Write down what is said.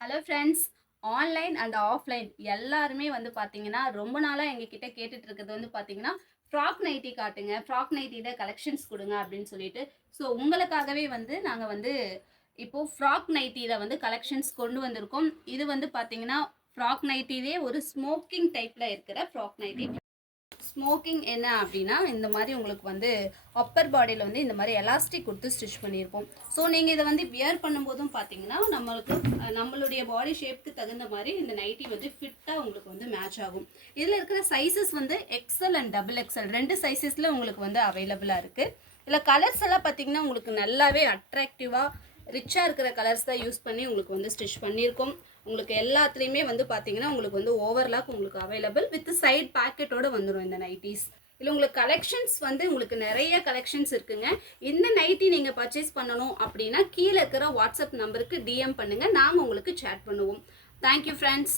Hello friends. Online and offline எல்லாருமே வந்து பார்த்தீங்கன்னா, ரொம்ப நாளா எங்ககிட்ட கேட்டுட்டு இருக்கிறது வந்து பார்த்தீங்கன்னா, ஃப்ராக் நைட்டி காட்டுங்க. ஃப்ராக் நைட்டில கலெக்ஷன்ஸ் குடுங்க அப்படின்னு சொல்லிட்டு. ஸோ உங்களுக்காகவே வந்து நாங்க வந்து இப்போ ஃப்ராக் நைட்டில வந்து கலெக்ஷன்ஸ் கொண்டு வந்திருக்கோம். இது வந்து பார்த்தீங்கன்னா, ஃப்ராக் நைட்டிலேயே ஒரு ஸ்மோக்கிங் டைப்ல இருக்கிற ஃப்ராக் நைட்டி. ஸ்மோக்கிங் என்ன அப்படின்னா, இந்த மாதிரி உங்களுக்கு வந்து அப்பர் பாடியில் வந்து இந்த மாதிரி எலாஸ்டிக் கொடுத்து ஸ்டிச் பண்ணியிருப்போம். ஸோ நீங்கள் இதை வந்து வியர் பண்ணும்போதும் பார்த்தீங்கன்னா, நம்மளுடைய பாடி ஷேப்க்கு தகுந்த மாதிரி இந்த நைட்டி வந்து ஃபிட்டாக உங்களுக்கு வந்து மேட்ச் ஆகும். இதில் இருக்கிற சைஸஸ் வந்து எக்ஸல் அண்ட் டபுள் எக்ஸல் ரெண்டு சைஸஸில் உங்களுக்கு வந்து அவைலபிளாக இருக்குது. இதில் கலர்ஸ் எல்லாம் பார்த்தீங்கன்னா உங்களுக்கு நல்லாவே அட்ராக்டிவாக ரிச்சாக இருக்கிற கலர்ஸ் தான் யூஸ் பண்ணி உங்களுக்கு வந்து ஸ்டிச் பண்ணியிருக்கோம். உங்களுக்கு எல்லாத்துலேயுமே வந்து பார்த்தீங்கன்னா உங்களுக்கு வந்து ஓவர்லாக் உங்களுக்கு அவைலபிள் வித் சைட் பாக்கெட்டோடு வந்துடும் இந்த நைட்டிஸ். இல்லை உங்களுக்கு கலெக்ஷன்ஸ் வந்து உங்களுக்கு நிறைய கலெக்ஷன்ஸ் இருக்குங்க. இந்த நைட்டி நீங்கள் பர்ச்சேஸ் பண்ணணும் அப்படின்னா கீழே இருக்கிற வாட்ஸ்அப் நம்பருக்கு டிஎம் பண்ணுங்கள், நாங்கள் உங்களுக்கு சேட் பண்ணுவோம். Thank you friends.